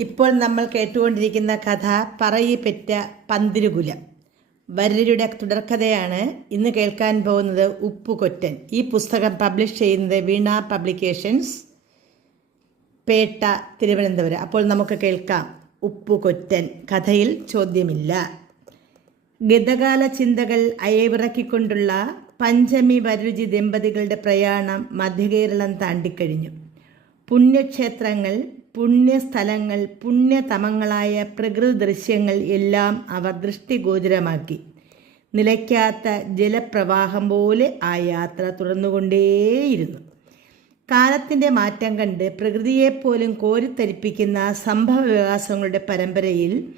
ഇപ്പോൾ നമ്മൾ കേട്ടുകൊണ്ടിരിക്കുന്ന കഥ പറയിപ്പെറ്റ പന്തിരുകുലം. വരരുടെ തുടർക്കഥയാണ് ഇന്ന് കേൾക്കാൻ പോകുന്നത് ഉപ്പുകൊറ്റൻ. ഈ പുസ്തകം പബ്ലിഷ് ചെയ്യുന്നത് വീണ പബ്ലിക്കേഷൻസ് പേട്ട തിരുവനന്തപുരം. അപ്പോൾ നമുക്ക് കേൾക്കാം ഉപ്പുകൊറ്റൻ. കഥയിൽ ചോദ്യമില്ല. ഗതകാല ചിന്തകൾ അയവിറക്കിക്കൊണ്ടുള്ള പഞ്ചമി വരുചി ദമ്പതികളുടെ പ്രയാണം മധ്യകേരളം താണ്ടിക്കഴിഞ്ഞു. പുണ്യക്ഷേത്രങ്ങൾ പുണ്യസ്ഥലങ്ങൾ പുണ്യതമങ്ങളായ പ്രകൃതി ദൃശ്യങ്ങൾ എല്ലാം അവർ ദൃഷ്ടിഗോചരമാക്കി. നിലയ്ക്കാത്ത ജലപ്രവാഹം പോലെ ആ യാത്ര തുടർന്നുകൊണ്ടേയിരുന്നു. കാലത്തിന്റെ മാറ്റം കണ്ട് പ്രകൃതിയെപ്പോലും കോരിത്തരിപ്പിക്കുന്ന സംഭവ വികാസങ്ങളുടെ പരമ്പരയിൽ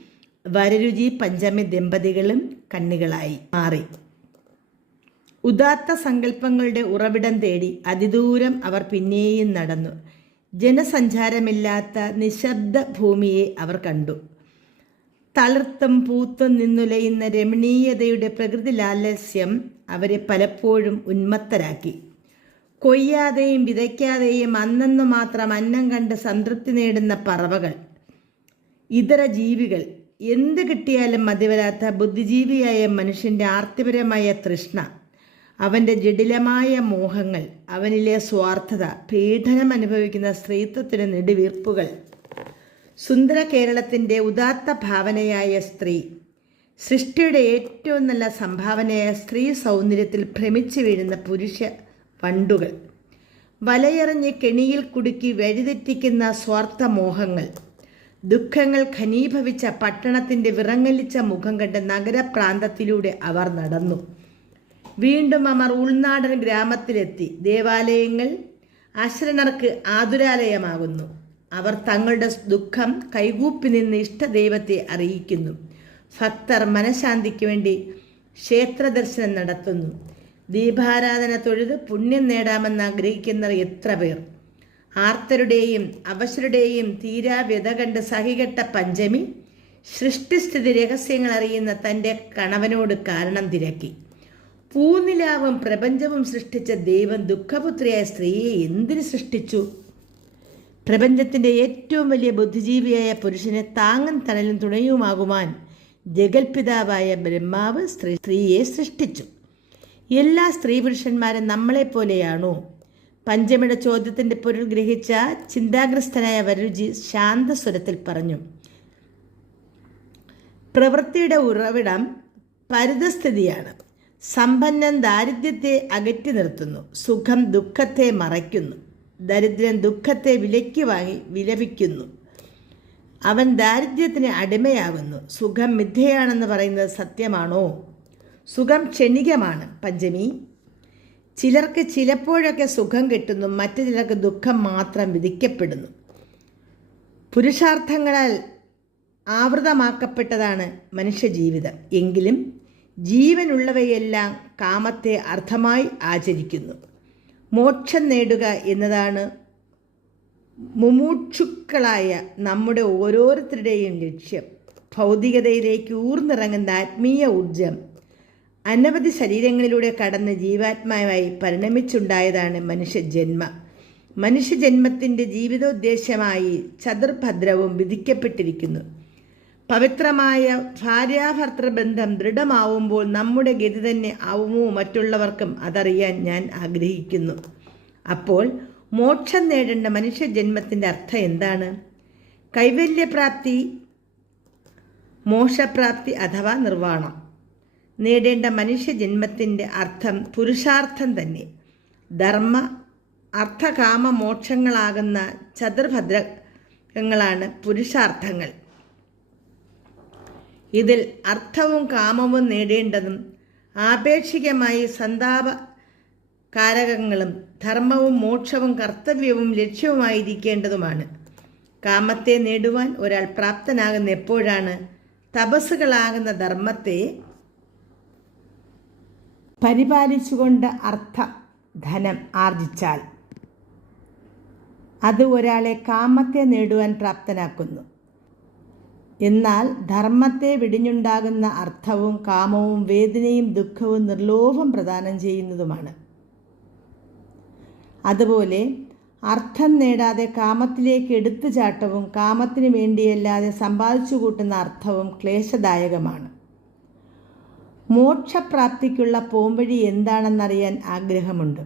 വരരുചി പഞ്ചമി ദമ്പതികളും കണ്ണികളായി മാറി. ഉദാത്ത സങ്കല്പങ്ങളുടെ ഉറവിടം തേടി അതിദൂരം അവർ പിന്നെയും നടന്നു. ജനസഞ്ചാരമില്ലാത്ത നിശബ്ദ ഭൂമിയെ അവർ കണ്ടു. തളർത്തും പൂത്തും നിന്നുലയുന്ന രമണീയതയുടെ പ്രകൃതി ലാലസ്യം അവരെ പലപ്പോഴും ഉന്മത്തരാക്കി. കൊയ്യാതെയും വിതയ്ക്കാതെയും അന്നെന്നു മാത്രം അന്നം കണ്ട് സംതൃപ്തി നേടുന്ന പറവകൾ. ഇതര ജീവികൾ. എന്ത് കിട്ടിയാലും മതിവരാത്ത ബുദ്ധിജീവിയായ മനുഷ്യന്റെ ആർത്തിപരമായ തൃഷ്ണ. അവന്റെ ജഡിലമായ മോഹങ്ങൾ അവനിലെ സ്വാർത്ഥത പീഡനം അനുഭവിക്കുന്ന സ്ത്രീത്വത്തിന് നെടുവീർപ്പുകൾ. സുന്ദര കേരളത്തിന്റെ ഉദാത്ത ഭാവനയായ സ്ത്രീ. സൃഷ്ടിയുടെ ഏറ്റവും നല്ല സംഭാവനയായ സ്ത്രീ സൗന്ദര്യത്തിൽ ഭ്രമിച്ചു വീഴുന്ന പുരുഷ വണ്ടുകൾ. വലയെറിഞ്ഞ് കെണിയിൽ കുടുക്കി വഴിതെറ്റിക്കുന്ന സ്വാർത്ഥ മോഹങ്ങൾ. ദുഃഖങ്ങൾ ഖനീഭവിച്ച പട്ടണത്തിന്റെ വിറങ്ങലിച്ച മുഖം കണ്ട് നഗരപ്രാന്തത്തിലൂടെ അവർ നടന്നു. വീണ്ടും അമർ ഉൾനാടൻ ഗ്രാമത്തിലെത്തി. ദേവാലയങ്ങൾ അശ്രണർക്ക് ആതുരാലയമാകുന്നു. അവർ തങ്ങളുടെ ദുഃഖം കൈകൂപ്പി നിന്ന് ഇഷ്ടദൈവത്തെ അറിയിക്കുന്നു. ഭക്തർ മനഃശാന്തിക്ക് വേണ്ടി ക്ഷേത്രദർശനം നടത്തുന്നു. ദീപാരാധന തൊഴുത് പുണ്യം നേടാമെന്ന് ആഗ്രഹിക്കുന്നവർ എത്ര പേർ? ആർത്തരുടെയും അവശരുടെയും തീരാ വ്യത കണ്ട് സഹികെട്ട പഞ്ചമി സൃഷ്ടിസ്ഥിതി രഹസ്യങ്ങൾ അറിയുന്ന തന്റെ കണവനോട് കാരണം തിരക്കി. പൂനിലാവും പ്രപഞ്ചവും സൃഷ്ടിച്ച ദൈവം ദുഃഖപുത്രിയായ സ്ത്രീയെ എന്തിന് സൃഷ്ടിച്ചു? പ്രപഞ്ചത്തിന്റെ ഏറ്റവും വലിയ ബുദ്ധിജീവിയായ പുരുഷനെ താങ്ങും തണലും തുണയുമാകുവാൻ ജഗൽപിതാവായ ബ്രഹ്മാവ് സ്ത്രീ സ്ത്രീയെ സൃഷ്ടിച്ചു. എല്ലാ സ്ത്രീ പുരുഷന്മാരും നമ്മളെപ്പോലെയാണോ പഞ്ചമിയുടെ ചോദ്യത്തിന്റെ പൊരുൾ ഗ്രഹിച്ച ചിന്താഗ്രസ്തനായ വരുചി ശാന്തസ്വരത്തിൽ പറഞ്ഞു. പ്രവൃത്തിയുടെ ഉറവിടം പരിതസ്ഥിതിയാണ്. സമ്പന്നൻ ദാരിദ്ര്യത്തെ അകറ്റി നിർത്തുന്നു. സുഖം ദുഃഖത്തെ മറയ്ക്കുന്നു. ദരിദ്രൻ ദുഃഖത്തെ വിലയ്ക്ക് വാങ്ങി വിലപിക്കുന്നു. അവൻ ദാരിദ്ര്യത്തിന് അടിമയാകുന്നു. സുഖം മിഥ്യയാണെന്ന് പറയുന്നത് സത്യമാണോ? സുഖം ക്ഷണികമാണ്. പഞ്ചമി. ചിലർക്ക് ചിലപ്പോഴൊക്കെ സുഖം കിട്ടുന്നു. മറ്റു ചിലർക്ക് ദുഃഖം മാത്രം വിധിക്കപ്പെടുന്നു. പുരുഷാർത്ഥങ്ങളാൽ ആവൃതമാക്കപ്പെട്ടതാണ് മനുഷ്യജീവിതം. എങ്കിലും ജീവനുള്ളവയെല്ലാം കാമത്തെ അർത്ഥമായി ആചരിക്കുന്നു. മോക്ഷം നേടുക എന്നതാണ് മുമൂക്ഷുക്കളായ നമ്മുടെ ഓരോരുത്തരുടെയും ലക്ഷ്യം. ഭൗതികതയിലേക്ക് ഊർന്നിറങ്ങുന്ന ആത്മീയ ഊർജം അനവധി ശരീരങ്ങളിലൂടെ കടന്ന് ജീവാത്മാവായി പരിണമിച്ചുണ്ടായതാണ് മനുഷ്യജന്മ. മനുഷ്യജന്മത്തിന്റെ ജീവിതോദ്ദേശമായി ചതുർഭദ്രവും വിധിക്കപ്പെട്ടിരിക്കുന്നു. പവിത്രമായ ഭാര്യാഭർത്തൃ ബന്ധം ദൃഢമാവുമ്പോൾ നമ്മുടെ ഗതി തന്നെ ആവുമോ മറ്റുള്ളവർക്കും അതറിയാൻ ഞാൻ ആഗ്രഹിക്കുന്നു. അപ്പോൾ മോക്ഷം നേടേണ്ട മനുഷ്യജന്മത്തിന്റെ അർത്ഥം എന്താണ്? കൈവല്യപ്രാപ്തി മോക്ഷപ്രാപ്തി അഥവാ നിർവാണം നേടേണ്ട മനുഷ്യജന്മത്തിന്റെ അർത്ഥം പുരുഷാർത്ഥം തന്നെ. ധർമ്മ അർത്ഥകാമ മോക്ഷങ്ങളാകുന്ന ചതുർഭദ്രങ്ങളാണ് പുരുഷാർത്ഥങ്ങൾ. ഇതിൽ അർത്ഥവും കാമവും നേടേണ്ടതും ആപേക്ഷികമായി സന്താപ കാരകങ്ങളും ധർമ്മവും മോക്ഷവും കർത്തവ്യവും ലക്ഷ്യവുമായിരിക്കേണ്ടതുമാണ്. കാമത്തെ നേടുവാൻ ഒരാൾ പ്രാപ്തനാകുന്ന എപ്പോഴാണ് തപസ്സുകളാകുന്ന ധർമ്മത്തെ പരിപാലിച്ചുകൊണ്ട് അർത്ഥ ധനം ആർജിച്ചാൽ അത് ഒരാളെ കാമത്തെ നേടുവാൻ പ്രാപ്തനാക്കുന്നു. എന്നാൽ ധർമ്മത്തെ വെടിഞ്ഞുണ്ടാകുന്ന അർത്ഥവും കാമവും വേദനയും ദുഃഖവും നിർലോഭം പ്രദാനം ചെയ്യുന്നതുമാണ്. അതുപോലെ അർത്ഥം നേടാതെ കാമത്തിലേക്ക് എടുത്തു ചാട്ടവും കാമത്തിനു വേണ്ടിയല്ലാതെ സമ്പാദിച്ചു കൂട്ടുന്ന അർത്ഥവും ക്ലേശദായകമാണ്. മോക്ഷപ്രാപ്തിക്കുള്ള പോംവഴി എന്താണെന്നറിയാൻ ആഗ്രഹമുണ്ട്.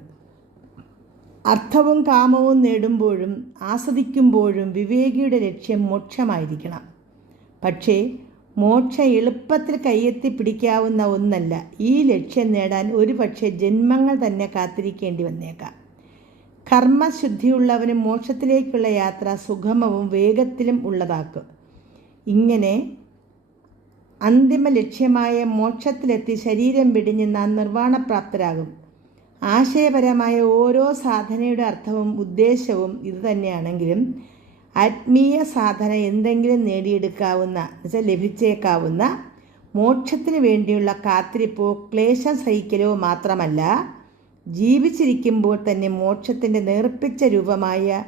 അർത്ഥവും കാമവും നേടുമ്പോഴും ആസ്വദിക്കുമ്പോഴും വിവേകിയുടെ ലക്ഷ്യം മോക്ഷമായിരിക്കണം. പക്ഷേ മോക്ഷ എളുപ്പത്തിൽ കയ്യെത്തി പിടിക്കാവുന്ന ഒന്നല്ല. ഈ ലക്ഷ്യം നേടാൻ ഒരുപക്ഷെ ജന്മങ്ങൾ തന്നെ കാത്തിരിക്കേണ്ടി വന്നേക്കാം. കർമ്മശുദ്ധിയുള്ളവന് മോക്ഷത്തിലേക്കുള്ള യാത്ര സുഗമവും വേഗത്തിലും ഉള്ളതാക്കും. ഇങ്ങനെ അന്തിമ ലക്ഷ്യമായ മോക്ഷത്തിലെത്തി ശരീരം വെടിഞ്ഞ് നാം നിർവാണപ്രാപ്തരാകും ആശയപരമായ ഓരോ സാധനയുടെ അർത്ഥവും ഉദ്ദേശവും ഇതുതന്നെയാണെങ്കിലും ആത്മീയ സാധന എന്തെങ്കിലും നേടിയെടുക്കാവുന്ന എന്നുവെച്ചാൽ ലഭിച്ചേക്കാവുന്ന മോക്ഷത്തിന് വേണ്ടിയുള്ള കാത്തിരിപ്പോ ക്ലേശം സഹിക്കലോ മാത്രമല്ല ജീവിച്ചിരിക്കുമ്പോൾ തന്നെ മോക്ഷത്തിന്റെ നേർപ്പിച്ച രൂപമായ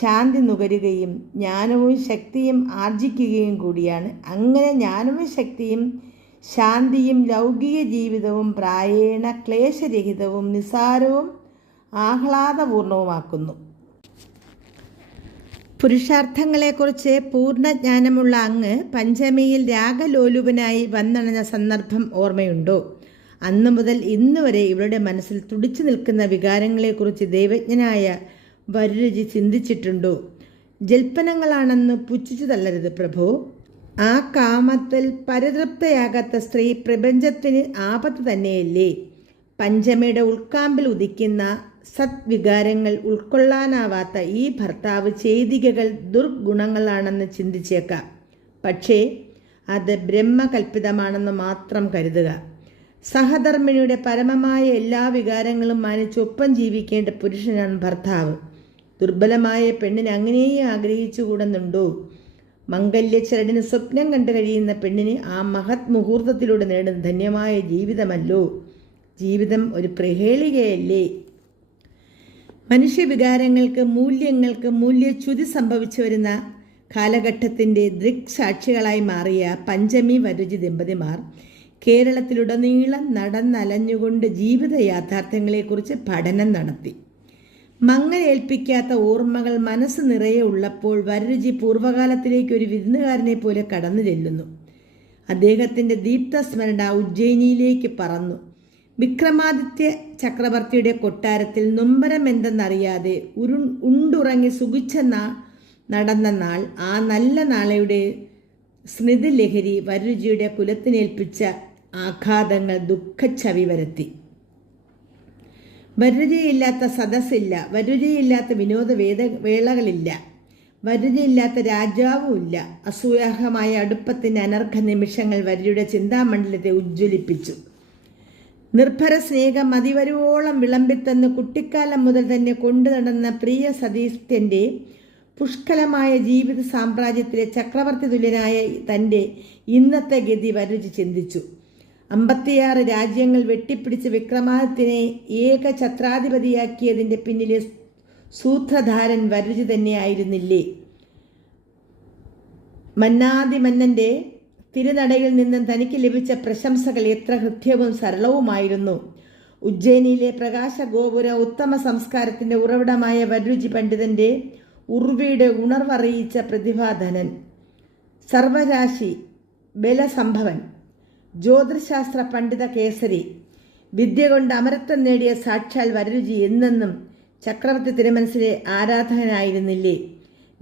ശാന്തി നുകരുകയും ജ്ഞാനവും ശക്തിയും ആർജിക്കുകയും കൂടിയാണ്. അങ്ങനെ ജ്ഞാനവും ശക്തിയും ശാന്തിയും ലൗകിക ജീവിതവും പ്രായേണ ക്ലേശരഹിതവും നിസാരവും ആഹ്ലാദപൂർണവുമാക്കുന്നു. പുരുഷാർത്ഥങ്ങളെക്കുറിച്ച് പൂർണജ്ഞാനമുള്ള അങ്ങ് പഞ്ചമിയിൽ രാഗലോലുപനായി വന്നണഞ്ഞ സന്ദർഭം ഓർമ്മയുണ്ടോ? അന്നു മുതൽ ഇന്ന് വരെ ഇവരുടെ മനസ്സിൽ തുടിച്ചു നിൽക്കുന്ന വികാരങ്ങളെക്കുറിച്ച് ദൈവജ്ഞനായ വരരുചി ചിന്തിച്ചിട്ടുണ്ടോ? ജൽപ്പനങ്ങളാണെന്ന് പുച്ഛിച്ചു തള്ളരുത് പ്രഭു. ആ കാമത്തിൽ പരിതൃപ്തയാകാത്ത സ്ത്രീ പ്രപഞ്ചത്തിന് ആപത്ത് തന്നെയല്ലേ? പഞ്ചമിയുടെ ഉൾക്കാമ്പിൽ ഉദിക്കുന്ന സദ്വികാരങ്ങൾ ഉൾക്കൊള്ളാനാവാത്ത ഈ ഭർത്താവ് ചെയ്തികകൾ ദുർഗുണങ്ങളാണെന്ന് ചിന്തിച്ചേക്കാം. പക്ഷേ അത് ബ്രഹ്മകൽപ്പിതമാണെന്ന് മാത്രം കരുതുക. സഹധർമ്മിണിയുടെ പരമമായ എല്ലാ വികാരങ്ങളും മാനിച്ചൊപ്പം ജീവിക്കേണ്ട പുരുഷനാണ് ഭർത്താവ്. ദുർബലമായ പെണ്ണിനെ അങ്ങനെയും ആഗ്രഹിച്ചുകൂടുന്നുണ്ടോ? മംഗല്യച്ചരടിന് സ്വപ്നം കണ്ടു കഴിയുന്ന പെണ്ണിന് ആ മഹത് മുഹൂർത്തത്തിലൂടെ നേടുന്ന ധന്യമായ ജീവിതമല്ലോ. ജീവിതം ഒരു പ്രഹേളികയല്ലേ? മനുഷ്യവികാരങ്ങൾക്ക് മൂല്യങ്ങൾക്ക് മൂല്യച്യുതി സംഭവിച്ചു വരുന്ന കാലഘട്ടത്തിന്റെ ദൃക്സാക്ഷികളായി മാറിയ പഞ്ചമി വരുചി ദമ്പതിമാർ കേരളത്തിലുടനീളം നടന്നലഞ്ഞുകൊണ്ട് ജീവിത യാഥാർത്ഥ്യങ്ങളെക്കുറിച്ച് പഠനം നടത്തി. മങ്ങലേൽപ്പിക്കാത്ത ഓർമ്മകൾ മനസ്സ് നിറയെ ഉള്ളപ്പോൾ വരരുചി പൂർവകാലത്തിലേക്ക് ഒരു വിരുന്നുകാരനെ പോലെ കടന്നു ചെല്ലുന്നു. അദ്ദേഹത്തിന്റെ ദീപ്തസ്മരണ ഉജ്ജയിനിയിലേക്ക് പറന്നു. വിക്രമാദിത്യ ചക്രവർത്തിയുടെ കൊട്ടാരത്തിൽ നൊമ്പരം എന്തെന്നറിയാതെ ഉരു ഉണ്ടുറങ്ങി സുഖിച്ച നാ നടന്ന നാൾ ആ നല്ല നാളയുടെ സ്മൃതിലഹരി വരരുചിയുടെ കുലത്തിനേൽപ്പിച്ച ആഘാതങ്ങൾ ദുഃഖച്ചവി വരുത്തി. വരുചയില്ലാത്ത സദസ്സില്ല വരുചയില്ലാത്ത വിനോദ വേദ വേളകളില്ല വരുതിയില്ലാത്ത രാജാവുമില്ല അസൂയാഹമായ അടുപ്പത്തിന്റെ അനർഘ നിമിഷങ്ങൾ വരുടെ ചിന്താമണ്ഡലത്തെ ഉജ്ജ്വലിപ്പിച്ചു. നിർഭര സ്നേഹം അതിവരുവോളം വിളമ്പിത്തന്ന് കുട്ടിക്കാലം മുതൽ തന്നെ കൊണ്ടു നടന്ന പ്രിയ സതീസ്ഥ്യന്റെ പുഷ്കലമായ ജീവിത സാമ്രാജ്യത്തിലെ ചക്രവർത്തി തുല്യനായ തന്റെ ഇന്നത്തെ ഗതി വരച്ച് ചിന്തിച്ചു. അമ്പത്തിയാറ് രാജ്യങ്ങൾ വെട്ടിപ്പിടിച്ച് വിക്രമാദിത്യനെ ഏക ഛത്രാധിപതിയാക്കിയതിന്റെ പിന്നിലെ സൂത്രധാരൻ വരരുചി തന്നെയായിരുന്നില്ലേ? മന്നാദി മന്നന്റെ തിരുനടയിൽ നിന്നും തനിക്ക് ലഭിച്ച പ്രശംസകൾ എത്ര ഹൃദ്യവും സരളവുമായിരുന്നു. ഉജ്ജയിനിയിലെ പ്രകാശ ഗോപുര ഉത്തമ സംസ്കാരത്തിന്റെ ഉറവിടമായ വരുചി പണ്ഡിതന്റെ ഉർവിയുടെ ഉണർവറിയിച്ച പ്രതിഭാധനൻ. സർവരാശി ബലസംഭവൻ. ജ്യോതിശാസ്ത്ര പണ്ഡിത കേസരി. വിദ്യ കൊണ്ട് അമരത്വം നേടിയ സാക്ഷാൽ വരരുചി എന്നെന്നും ചക്രവർത്തി തിരുമനസിലെ ആരാധകനായിരുന്നില്ലേ?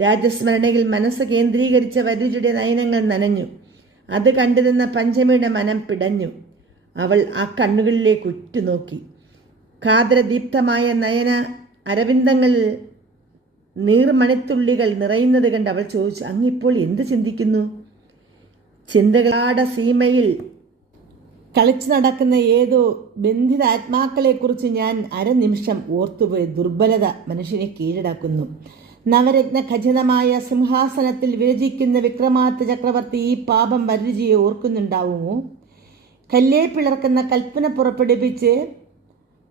രാജസ്മരണയിൽ മനസ്സ് കേന്ദ്രീകരിച്ച വരരുചിയുടെ നയനങ്ങൾ നനഞ്ഞു. അത് കണ്ടുനിന്ന പഞ്ചമിയുടെ മനം പിടഞ്ഞു. അവൾ ആ കണ്ണുകളിലേക്ക് ഉറ്റുനോക്കി. കാതരദീപ്തമായ നയന അരവിന്ദങ്ങളിൽ നീർമണിത്തുള്ളികൾ നിറയുന്നത് കണ്ട് അവൾ ചോദിച്ചു അങ്ങിപ്പോൾ എന്ത് ചിന്തിക്കുന്നു? ചിന്തകളാട സീമയിൽ കളിച്ചു നടക്കുന്ന ഏതോ ബന്ധിത ആത്മാക്കളെക്കുറിച്ച് ഞാൻ അരനിമിഷം ഓർത്തുപോയി. ദുർബലത മനുഷ്യനെ കീഴടക്കുന്നു. നവരത്ന ഖചിതമായ സിംഹാസനത്തിൽ വിരചിക്കുന്ന വിക്രമാദിത്യ ചക്രവർത്തി ഈ പാപം വരുചിയെ ഓർക്കുന്നുണ്ടാവുമോ? കല്ലേ പിളർക്കുന്ന കൽപ്പന പുറപ്പെടുവിച്ച്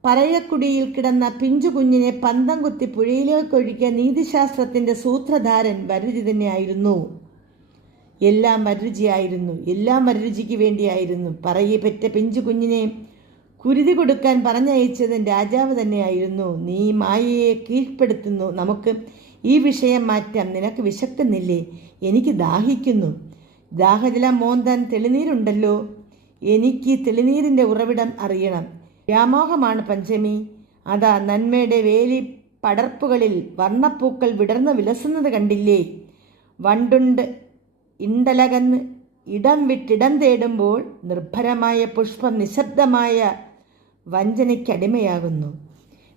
പറയക്കുടിയിൽ കിടന്ന പിഞ്ചു കുഞ്ഞിനെ പന്തം കുത്തി പുഴയിലേക്കൊഴുക്കിയ നീതിശാസ്ത്രത്തിന്റെ സൂത്രധാരൻ വരരുചി തന്നെയായിരുന്നു. എല്ലാം വരരുചിയായിരുന്നു. എല്ലാം വരരുചിക്ക് വേണ്ടിയായിരുന്നു. പറയെ പെറ്റ പിഞ്ചു കുഞ്ഞിനെ കുരുതി കൊടുക്കാൻ പറഞ്ഞയച്ചതും രാജാവ് തന്നെയായിരുന്നു. നീ മായയെ കീഴ്പ്പെടുത്തുന്നു. നമുക്ക് ഈ വിഷയം മാറ്റാം നിനക്ക് വിശക്കുന്നില്ലേ? എനിക്ക് ദാഹിക്കുന്നു. ദാഹജല മോന്താൻ തെളിനീരുണ്ടല്ലോ. എനിക്ക് തെളിനീരിന്റെ ഉറവിടം അറിയണം. വ്യാമോഹമാണ് പഞ്ചമി. അതാ നന്മയുടെ വേലി പടർപ്പുകളിൽ വർണപ്പൂക്കൾ വിടർന്നു വിലസുന്നത് കണ്ടില്ലേ? വണ്ടുണ്ട് ഇണ്ടലകന്ന് ഇടം വിട്ടിടം തേടുമ്പോൾ നിർഭരമായ പുഷ്പം നിശബ്ദമായ വഞ്ചനയ്ക്കടിമയാകുന്നു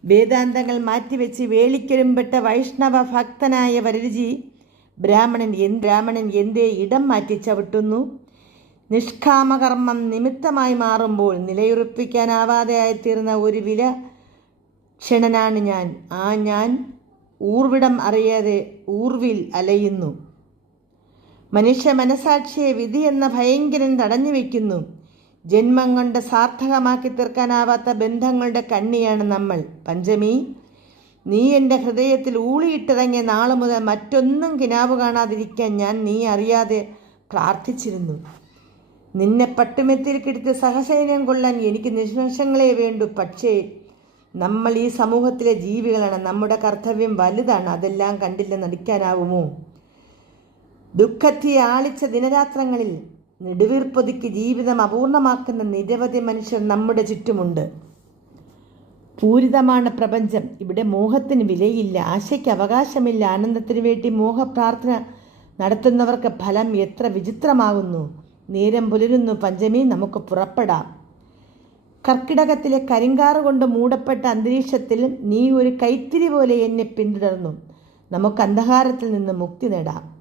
വേദാന്തങ്ങൾ മാറ്റിവെച്ച് വേളിക്കെഴുമ്പെട്ട വൈഷ്ണവ ഭക്തനായ വരരുചി ബ്രാഹ്മണൻ എൻ ബ്രാഹ്മണൻ എന്തേ ഇടം മാറ്റി ചവിട്ടുന്നു? നിഷ്കാമകർമ്മം നിമിത്തമായി മാറുമ്പോൾ നിലയുറപ്പിക്കാനാവാതെയായിത്തീർന്ന ഒരു വില ക്ഷണനാണ് ഞാൻ. ആ ഞാൻ ഊർവിടം അറിയാതെ ഊർവിൽ അലയുന്നു. മനുഷ്യ മനസാക്ഷിയെ വിധി എന്ന ഭയങ്കരൻ തടഞ്ഞു വയ്ക്കുന്നു ജന്മം കൊണ്ട് സാർത്ഥകമാക്കി തീർക്കാനാവാത്ത ബന്ധങ്ങളുടെ കണ്ണിയാണ് നമ്മൾ. പഞ്ചമി നീ എന്റെ ഹൃദയത്തിൽ ഊളിയിട്ടിറങ്ങിയ നാളു മുതൽ മറ്റൊന്നും കിനാവ് കാണാതിരിക്കാൻ ഞാൻ നീ അറിയാതെ പ്രാർത്ഥിച്ചിരുന്നു. നിന്നെ പട്ടുമെത്തിൽ കിടത്തി സഹസൈന്യം കൊള്ളാൻ എനിക്ക് നിമിഷങ്ങളെ വേണ്ടു. പക്ഷേ നമ്മൾ ഈ സമൂഹത്തിലെ ജീവികളാണ്. നമ്മുടെ കർത്തവ്യം വലുതാണ്. അതെല്ലാം കണ്ടില്ല നടിക്കാനാവുമോ? ദുഃഖത്തെ ആളിച്ച ദിനരാത്രങ്ങളിൽ നെടുവീർപ്പൊതുക്കി ജീവിതം അപൂർണമാക്കുന്ന നിരവധി മനുഷ്യർ നമ്മുടെ ചുറ്റുമുണ്ട്. പൂരിതമാണ് പ്രപഞ്ചം. ഇവിടെ മോഹത്തിന് വിലയില്ല. ആശയ്ക്ക് അവകാശമില്ല. ആനന്ദത്തിന് വേണ്ടി മോഹപ്രാർത്ഥന നടത്തുന്നവർക്ക് ഫലം എത്ര വിചിത്രമാകുന്നു. നേരം പുലരുന്നു. പഞ്ചമി നമുക്ക് പുറപ്പെടാം. കർക്കിടകത്തിലെ കരിങ്കാറ് കൊണ്ട് മൂടപ്പെട്ട അന്തരീക്ഷത്തിൽ നീ ഒരു കൈത്തിരി പോലെ എന്നെ പിന്തുടർന്നു. നമുക്ക് അന്ധകാരത്തിൽ നിന്ന് മുക്തി നേടാം.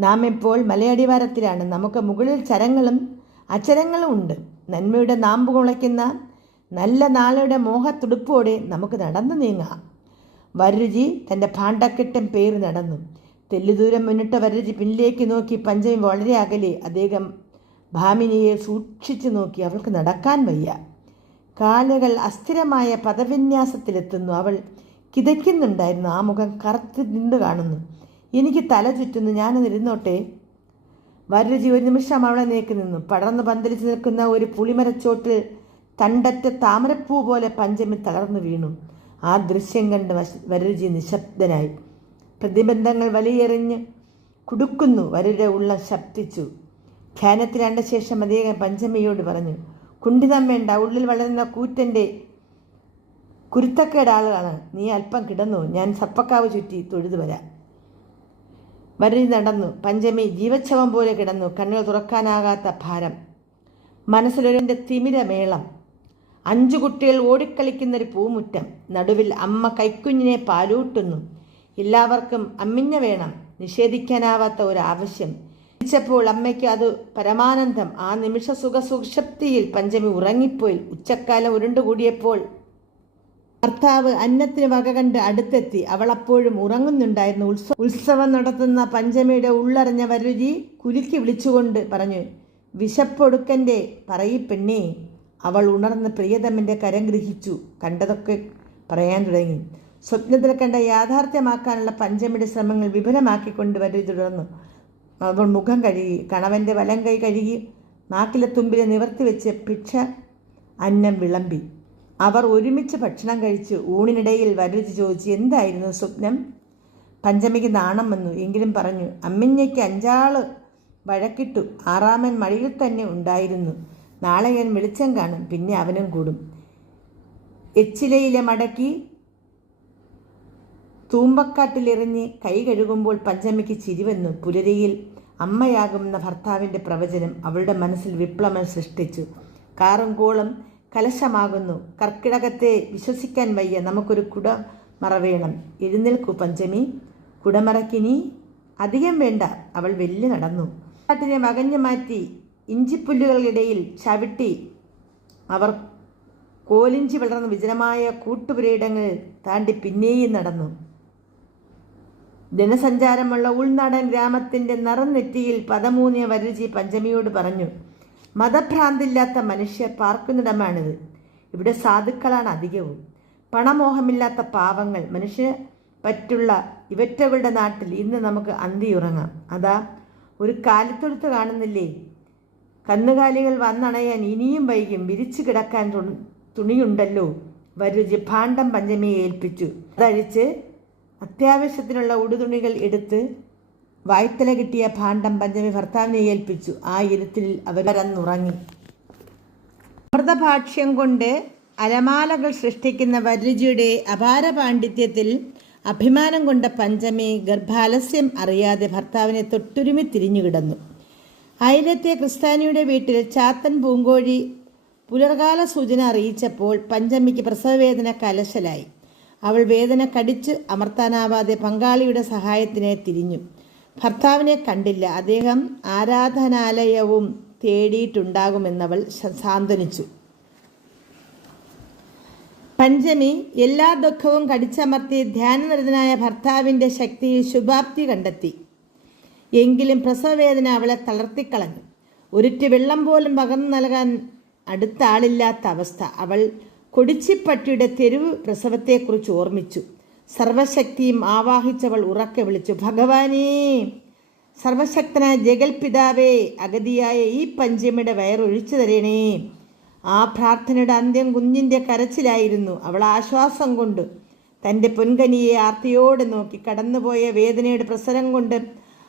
നാം ഇപ്പോൾ മലയടിവാരത്തിലാണ്. നമുക്ക് മുകളിൽ ചരങ്ങളും അച്ചരങ്ങളും ഉണ്ട്. നന്മയുടെ നാമ്പ് കുളയ്ക്കുന്ന നല്ല നാളയുടെ മോഹത്തുടുപ്പോടെ നമുക്ക് നടന്നു നീങ്ങാം. വരരുചി തന്റെ ഭാണ്ഡക്കെട്ടം പേര് നടന്നു. തെല്ലുദൂരം മുന്നിട്ട വരരുചി പിന്നിലേക്ക് നോക്കി പഞ്ചമി വളരെ അകലെ. അദ്ദേഹം ഭാമിനിയെ സൂക്ഷിച്ചു നോക്കി അവൾക്ക് നടക്കാൻ വയ്യ. കാലുകൾ അസ്ഥിരമായ പദവിന്യാസത്തിലെത്തുന്നു. അവൾ കിതയ്ക്കുന്നുണ്ടായിരുന്നു. ആ മുഖം കറുത്ത് നിന്ന് കാണുന്നു. എനിക്ക് തല ചുറ്റുന്നു ഞാനൊന്നിരുന്നോട്ടെ വരരുചി ഒരു നിമിഷം അവളെ നീക്കി നിന്നു. പടർന്നു പന്തലിച്ച് നിൽക്കുന്ന ഒരു പുളിമരച്ചോട്ടിൽ തണ്ടറ്റ താമരപ്പൂ പോലെ പഞ്ചമി തളർന്നു വീണു. ആ ദൃശ്യം കണ്ട് വരരുചി നിശബ്ദനായി. പ്രതിബന്ധങ്ങൾ വലിയെറിഞ്ഞ് കുടുക്കുന്നു വരുടെ ഉള്ളം ശബ്ദിച്ചു. ധ്യാനത്തിലാണ്ട ശേഷം അദ്ദേഹം പഞ്ചമിയോട് പറഞ്ഞു കുണ്ടിതം വേണ്ട ഉള്ളിൽ വളരുന്ന കൂറ്റന്റെ കുരുത്തക്കേടാളുകളാണ് നീ അല്പം കിടന്നു? ഞാൻ സപ്പക്കാവ് ചുറ്റി തൊഴുതു വരാം വരി നടന്നു. പഞ്ചമി ജീവച്ഛവം പോലെ കിടന്നു. കണ്ണുകൾ തുറക്കാനാകാത്ത ഭാരം. മനസ്സിലൊരുവിന്റെ തിമിരമേളം അഞ്ചു കുട്ടികൾ ഓടിക്കളിക്കുന്നൊരു പൂമുറ്റം. നടുവിൽ അമ്മ കൈക്കുഞ്ഞിനെ പാലൂട്ടുന്നു. എല്ലാവർക്കും അമ്മിഞ്ഞ വേണം. നിഷേധിക്കാനാവാത്ത ഒരു ആവശ്യം പ്പോൾ അമ്മയ്ക്ക് അത് പരമാനന്ദം. ആ നിമിഷ സുഖ സുഷപ്തിയിൽ പഞ്ചമി ഉറങ്ങിപ്പോയി. ഉച്ചക്കാലം ഉരുണ്ടുകൂടിയപ്പോൾ ഭർത്താവ് അന്നത്തിന് വക കണ്ട് അടുത്തെത്തി. അവൾ അപ്പോഴും ഉറങ്ങുന്നുണ്ടായിരുന്നു. ഉത്സവ ഉത്സവം നടത്തുന്ന പഞ്ചമിയുടെ ഉള്ളറിഞ്ഞ വരുചി കുലുക്കി വിളിച്ചുകൊണ്ട് പറഞ്ഞു വിശപ്പൊടുക്കന്റെ പറയി പെണ്ണേ അവൾ ഉണർന്ന് പ്രിയതമ്മിന്റെ കരം ഗ്രഹിച്ചു. കണ്ടതൊക്കെ പറയാൻ തുടങ്ങി. സ്വപ്നത്തിൽ കണ്ട യാഥാർത്ഥ്യമാക്കാനുള്ള പഞ്ചമിയുടെ ശ്രമങ്ങൾ വിപുലമാക്കിക്കൊണ്ട് വരു തുടർന്നു. അവൾ മുഖം കഴുകി കണവന്റെ വലം കൈ കഴുകി നാക്കിലെ തുമ്പിലെ നിവർത്തി വെച്ച് ഭിക്ഷ അന്നം വിളമ്പി. അവർ ഒരുമിച്ച് ഭക്ഷണം കഴിച്ചു ഊണിനിടയിൽ വരരുചി ചോദിച്ചു എന്തായിരുന്നു സ്വപ്നം? പഞ്ചമിക്ക് നാണം വന്നു. എങ്കിലും പറഞ്ഞു അമ്മിഞ്ഞയ്ക്ക് അഞ്ചാൾ വഴക്കിട്ടു. ആറാമൻ മഴയിൽ തന്നെ ഉണ്ടായിരുന്നു. നാളെ ഞാൻ വെളിച്ചം കാണും. പിന്നെ അവനും കൂടും. എച്ചിലയിലെ മടക്കി തൂമ്പക്കാട്ടിലെറിഞ്ഞ് കൈ കഴുകുമ്പോൾ പഞ്ചമിക്ക് ചിരിവെന്നു പുലരിയിൽ അമ്മയാകുന്ന ഭർത്താവിന്റെ പ്രവചനം അവളുടെ മനസ്സിൽ വിപ്ലവം സൃഷ്ടിച്ചു. കാറും കോളും കലശമാകുന്നു. കർക്കിടകത്തെ വിശ്വസിക്കാൻ വയ്യ. നമുക്കൊരു കുടമറ വേണം എഴുന്നേൽക്കൂ പഞ്ചമി. കുടമറക്കിനി അധികം വേണ്ട. അവൾ വെല്ലു നടന്നു. കാട്ടിനെ വകഞ്ഞു മാറ്റി ഇഞ്ചിപ്പുല്ലുകൾക്കിടയിൽ ചവിട്ടി അവർ കോലിഞ്ചി വളർന്ന വിജനമായ കൂട്ടുപുരയിടങ്ങൾ താണ്ടി പിന്നെയും നടന്നു. ജനസഞ്ചാരമുള്ള ഉൾനാടൻ ഗ്രാമത്തിന്റെ നിറനെറ്റിയിൽ പദമൂന്നിയ വരരുചി പഞ്ചമിയോട് പറഞ്ഞു. മതഭ്രാന്തില്ലാത്ത മനുഷ്യർ പാർക്കുന്നിടമാണിത്. ഇവിടെ സാധുക്കളാണ് അധികവും. പണമോഹമില്ലാത്ത പാവങ്ങൾ മനുഷ്യ പറ്റുള്ള ഇവറ്റകളുടെ നാട്ടിൽ ഇന്ന് നമുക്ക് അന്തിയുറങ്ങാം അതാ ഒരു കാലിത്തൊഴുത്ത് കാണുന്നില്ലേ? കന്നുകാലികൾ വന്നണയാൻ ഇനിയും വൈകും. വിരിച്ചു കിടക്കാൻ തുണിയുണ്ടല്ലോ. വരുചി ഭാണ്ഡം പഞ്ചമിയെ ഏൽപ്പിച്ചു. അതഴിച്ച് അത്യാവശ്യത്തിനുള്ള ഉടുതുണികൾ എടുത്ത് വായ്ത്തല കിട്ടിയ ഭാണ്ഡം പഞ്ചമി ഭർത്താവിനെ ഏൽപ്പിച്ചു. ആ ഇരുത്തിൽ അവരന്നുറങ്ങി അമൃതഭാഷ്യം കൊണ്ട് അലമാലകൾ സൃഷ്ടിക്കുന്ന വരരുചിയുടെ അപാര പാണ്ഡിത്യത്തിൽ അഭിമാനം കൊണ്ട പഞ്ചമി ഗർഭാലസ്യം അറിയാതെ ഭർത്താവിനെ തൊട്ടുരുമി തിരിഞ്ഞുകിടന്നു അയലത്തെ ക്രിസ്ത്യാനിയുടെ വീട്ടിൽ ചാത്തൻ പൂങ്കോഴി പുലർകാല സൂചന അറിയിച്ചപ്പോൾ പഞ്ചമിക്ക് പ്രസവവേദന കലശലായി. അവൾ വേദന കടിച്ച് അമർത്താനാവാതെ പങ്കാളിയുടെ സഹായത്തിനെ തിരിഞ്ഞു. ഭർത്താവിനെ കണ്ടില്ല. അദ്ദേഹം ആരാധനാലയവും തേടിയിട്ടുണ്ടാകുമെന്നവൾ സാന്ത്വനിച്ചു. പഞ്ചമി എല്ലാ ദുഃഖവും കടിച്ചമർത്തി ധ്യാനനിരതനായ ഭർത്താവിന്റെ ശക്തിയിൽ ശുഭാപ്തി കണ്ടെത്തി. എങ്കിലും പ്രസവവേദന അവളെ തളർത്തിക്കളഞ്ഞു. ഒരിറ്റ് വെള്ളം പോലും പകർന്നു നൽകാൻ അടുത്ത ആളില്ലാത്ത അവസ്ഥ അവൾ കൊടിച്ചിപ്പട്ടിയുടെ തെരുവ് പ്രസവത്തെക്കുറിച്ച് ഓർമ്മിച്ചു. സർവശക്തിയും ആവാഹിച്ചവൾ ഉറക്കെ വിളിച്ചു ഭഗവാനേ സർവശക്തനായ ജഗൽപിതാവേ അഗതിയായ ഈ പഞ്ചമിയുടെ വയറൊഴിച്ചു തരണേ. ആ പ്രാർത്ഥനയുടെ അന്ത്യം കുഞ്ഞിന്റെ കരച്ചിലായിരുന്നു. അവൾ ആശ്വാസം കൊണ്ട് തന്റെ പൊൻകനിയെ ആർത്തിയോടെ നോക്കി കടന്നുപോയ വേദനയുടെ പ്രസരം കൊണ്ട്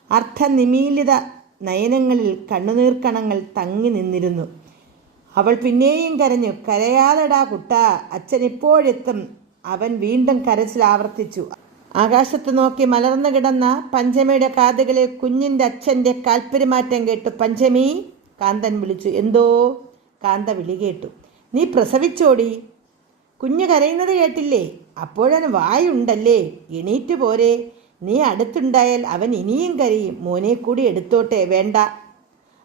അർത്ഥനിമീലിത നയനങ്ങളിൽ കണ്ണുനീർക്കണങ്ങൾ തങ്ങി നിന്നിരുന്നു. അവൾ പിന്നെയും കരഞ്ഞു കരയാതെടാ കുട്ട അച്ഛൻ ഇപ്പോഴെത്തും അവൻ വീണ്ടും കരച്ചിൽ ആവർത്തിച്ചു. ആകാശത്ത് നോക്കി മലർന്നു കിടന്ന പഞ്ചമിയുടെ കാതുകളിൽ കുഞ്ഞിന്റെ അച്ഛന്റെ കാൽപ്പെരുമാറ്റം കേട്ടു പഞ്ചമി കാന്തൻ വിളിച്ചു എന്തോ? കാന്ത വിളി കേട്ടു നീ പ്രസവിച്ചോടി? കുഞ്ഞു കരയുന്നത് കേട്ടില്ലേ? അപ്പോഴവന് വായുണ്ടല്ലേ? എണീറ്റ് പോരെ. നീ അടുത്തുണ്ടായാൽ അവൻ ഇനിയും കരയും. മോനെ കൂടി എടുത്തോട്ടെ വേണ്ട.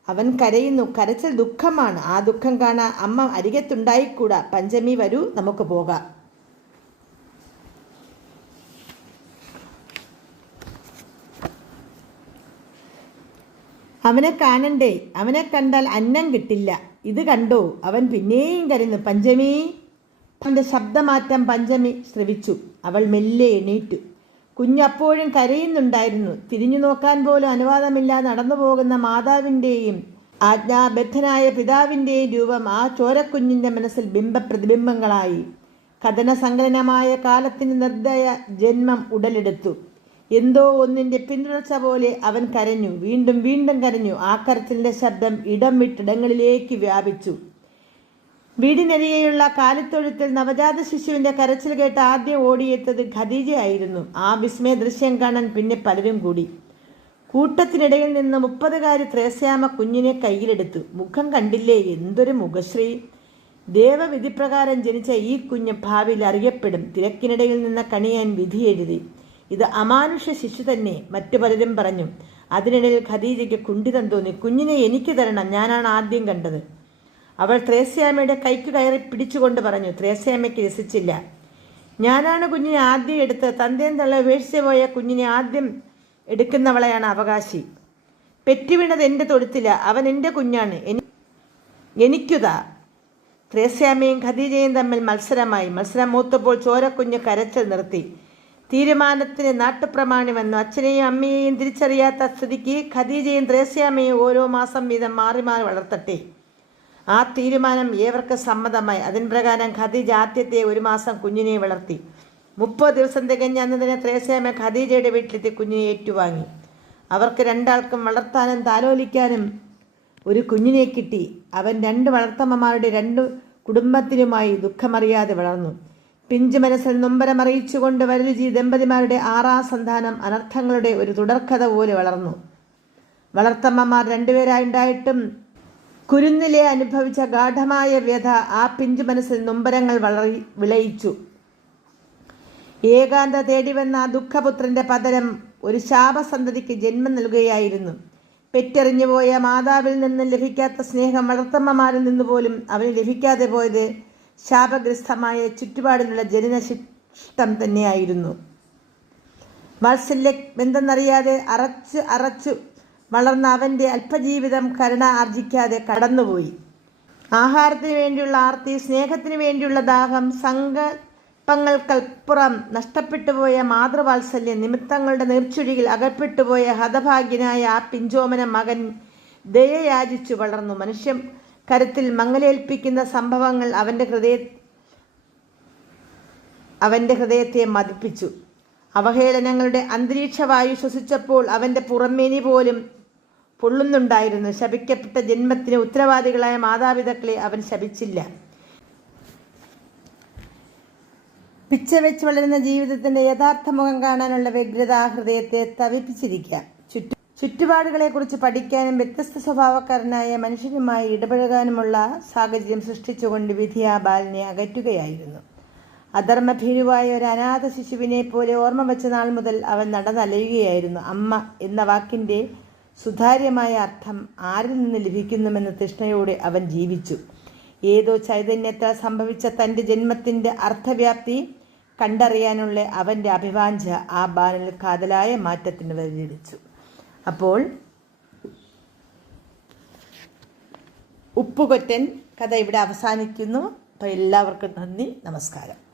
അവൻ കരയുന്നു കരച്ചൽ ദുഃഖമാണ്. ആ ദുഃഖം കാണാൻ അമ്മ അരികത്തുണ്ടായിക്കൂടാ. പഞ്ചമി വരൂ നമുക്ക് പോകാം. അവനെ കാണണ്ടേ? അവനെ കണ്ടാൽ അന്നം കിട്ടില്ല. ഇത് കണ്ടോ? അവൻ പിന്നെയും കരയുന്നു. പഞ്ചമി. അവന്റെ ശബ്ദമാറ്റം പഞ്ചമി ശ്രവിച്ചു. അവൾ മെല്ലെ എണീറ്റു. കുഞ്ഞപ്പോഴും കരയുന്നുണ്ടായിരുന്നു. തിരിഞ്ഞു നോക്കാൻ പോലും അനുവാദമില്ലാതെ നടന്നു പോകുന്ന മാതാവിന്റെയും ആജ്ഞാബദ്ധനായ പിതാവിന്റെയും രൂപം ആ ചോരക്കുഞ്ഞിന്റെ മനസ്സിൽ ബിംബപ്രതിബിംബങ്ങളായി കഥനസങ്കലനമായ കാലത്തിന് നിർദ്ദയ ജന്മം ഉടലെടുത്തു. എന്തോ ഒന്നിന്റെ പിന്തുടർച്ച പോലെ അവൻ കരഞ്ഞു. വീണ്ടും വീണ്ടും കരഞ്ഞു. ആ കരച്ചിലിന്റെ ശബ്ദം ഇടം വിട്ടിടങ്ങളിലേക്ക് വ്യാപിച്ചു. വീടിനരികെയുള്ള കാലിത്തൊഴുത്തിൽ നവജാത ശിശുവിന്റെ കരച്ചിൽ കേട്ട് ആദ്യം ഓടിയെത്തത് ഖദീജയായിരുന്നു. ആ വിസ്മയ ദൃശ്യം കാണാൻ പിന്നെ പലരും കൂടി. കൂട്ടത്തിനിടയിൽ നിന്ന് മുപ്പതുകാരി ത്രേസ്യാമ കുഞ്ഞിനെ കയ്യിലെടുത്തു. മുഖം കണ്ടില്ലേ? എന്തൊരു മുഖശ്രീ. ദേവവിധിപ്രകാരം ജനിച്ച ഈ കുഞ്ഞ് ഭാവിയിൽ അറിയപ്പെടും. തിരക്കിനിടയിൽ നിന്ന് കണിയാൻ വിധി എഴുതി. ഇത് അമാനുഷ്യ ശിശു തന്നെ മറ്റു പലരും പറഞ്ഞു. അതിനിടയിൽ ഖദീജയ്ക്ക് കുണ്ഠിതം തോന്നി. കുഞ്ഞിനെ എനിക്ക് തരണം. ഞാനാണ് ആദ്യം കണ്ടത്. അവൾ ത്രേസ്യാമ്മയുടെ കൈക്ക് കയറി പിടിച്ചുകൊണ്ട് പറഞ്ഞു. ത്രേസ്യാമ്മയ്ക്ക് രസിച്ചില്ല ഞാനാണ് കുഞ്ഞിനെ ആദ്യം എടുത്ത് തന്തേം തള്ള ഉപേക്ഷിച്ചു പോയ കുഞ്ഞിനെ ആദ്യം എടുക്കുന്നവളെയാണ് അവകാശി. പെറ്റുവീണത് എന്റെ തൊഴുത്തില്ല അവൻ എന്റെ കുഞ്ഞാണ്. എനി എനിക്കുതാ. ത്രേസ്യാമ്മയും ഖദീജയും തമ്മിൽ മത്സരമായി. മത്സരം മൂത്തപ്പോൾ ചോരക്കുഞ്ഞ് കരച്ചൽ നിർത്തി. തീരുമാനത്തിന് നാട്ടുപ്രമാണി വന്നു അച്ഛനെയും അമ്മയെയും തിരിച്ചറിയാത്ത സ്ഥിതിക്ക് ഖദീജയും ത്രേസ്യാമ്മയും ഓരോ മാസം വീതം മാറി മാറി വളർത്തട്ടെ. ആ തീരുമാനം ഏവർക്ക് സമ്മതമായി? അതിന് പ്രകാരം ഖദീജ ആദ്യത്തെ ഒരു മാസം കുഞ്ഞിനെ വളർത്തി. മുപ്പത് ദിവസം തികഞ്ഞ അന്ന് തന്നെ ത്രേസ്യാമ്മ ഖദീജയുടെ വീട്ടിലെത്തി കുഞ്ഞിനെ ഏറ്റുവാങ്ങി. അവർക്ക് രണ്ടാൾക്കും വളർത്താനും താലോലിക്കാനും ഒരു കുഞ്ഞിനെ കിട്ടി. അവൻ രണ്ട് വളർത്തമ്മമാരുടെ രണ്ട് കുടുംബത്തിനുമായി ദുഃഖമറിയാതെ വളർന്നു. പിഞ്ചു മനസ്സിൽ നൊമ്പരമറിയിച്ചുകൊണ്ട് വരലുജി ദമ്പതിമാരുടെ ആറാം സന്താനം അനർത്ഥങ്ങളുടെ ഒരു തുടർക്കഥ പോലെ വളർന്നു. വളർത്തമ്മമാർ രണ്ടുപേരായുണ്ടായിട്ടും കുരുന്നിലെ അനുഭവിച്ച ഗാഠമായ വ്യഥ ആ പിഞ്ചു മനസ്സിൽ നൊമ്പരങ്ങൾ വളറി വിളയിച്ചു. ഏകാന്ത തേടി വന്ന ആ ദുഃഖപുത്രന്റെ പതരം ഒരു ശാപസന്തതിക്ക് ജന്മം നൽകുകയായിരുന്നു. പെറ്ററിഞ്ഞുപോയ മാതാവിൽ നിന്ന് ലഭിക്കാത്ത സ്നേഹം വളർത്തമ്മമാരിൽ നിന്ന് പോലും അവന് ലഭിക്കാതെ പോയത് ശാപഗ്രസ്തമായ ചുറ്റുപാടിലുള്ള ജനനശിഷ്ടം തന്നെയായിരുന്നു. വാത്സല്യം എന്തെന്നറിയാതെ അറച്ച് അറച്ചു വളർന്ന അവന്റെ അല്പജീവിതം കരുണ ആർജിക്കാതെ കടന്നുപോയി. ആഹാരത്തിന് വേണ്ടിയുള്ള ആർത്തി സ്നേഹത്തിന് വേണ്ടിയുള്ള ദാഹം സങ്കല്പങ്ങൾക്കപ്പുറം നഷ്ടപ്പെട്ടുപോയ മാതൃവാത്സല്യ നിമിത്തങ്ങളുടെ നീർച്ചുഴിയിൽ അകപ്പെട്ടുപോയ ഹതഭാഗ്യനായ ആ പിഞ്ചോമന മകൻ ദയയാചിച്ചു വളർന്നു. മനുഷ്യ കരുത്തിൽ മങ്ങലേൽപ്പിക്കുന്ന സംഭവങ്ങൾ അവന്റെ ഹൃദയ അവന്റെ ഹൃദയത്തെ മതിപ്പിച്ചു. അവഹേളനങ്ങളുടെ അന്തരീക്ഷവായു ശ്വസിച്ചപ്പോൾ അവന്റെ പുറമേനി പോലും പൊള്ളുന്നുണ്ടായിരുന്നു. ശപിക്കപ്പെട്ട ജന്മത്തിന് ഉത്തരവാദികളായ മാതാപിതാക്കളെ അവൻ ശപിച്ചില്ല. പിച്ച വെച്ച് വളരുന്ന ജീവിതത്തിന്റെ യഥാർത്ഥ മുഖം കാണാനുള്ള വ്യഗ്രത ഹൃദയത്തെ തവിപ്പിച്ചിരിക്കാം ചുറ്റുപാടുകളെക്കുറിച്ച് പഠിക്കാനും വ്യത്യസ്ത സ്വഭാവക്കാരനായ മനുഷ്യരുമായി ഇടപഴകാനുമുള്ള സാഹചര്യം സൃഷ്ടിച്ചുകൊണ്ട് വിധി ആ ബാലിനെ അകറ്റുകയായിരുന്നു. അധർമ്മഭീരുവായ ഒരു അനാഥ ശിശുവിനെ പോലെ ഓർമ്മ വെച്ച നാൾ മുതൽ അവൻ നടന്നലയുകയായിരുന്നു. അമ്മ എന്ന വാക്കിന്റെ സുതാര്യമായ അർത്ഥം ആരിൽ നിന്ന് ലഭിക്കുന്നുമെന്ന തൃഷ്ണയോടെ അവൻ ജീവിച്ചു. ഏതോ ചൈതന്യത്താൽ സംഭവിച്ച തന്റെ ജന്മത്തിന്റെ അർത്ഥവ്യാപ്തി കണ്ടറിയാനുള്ള അവന്റെ അഭിവാഞ്ച ആ ബാലനിൽ കാതലായ മാറ്റത്തിന് വഴിയിടിച്ചു അപ്പോൾ ഉപ്പുകൊറ്റൻ കഥ ഇവിടെ അവസാനിക്കുന്നു. അപ്പോൾ എല്ലാവർക്കും നന്ദി നമസ്കാരം.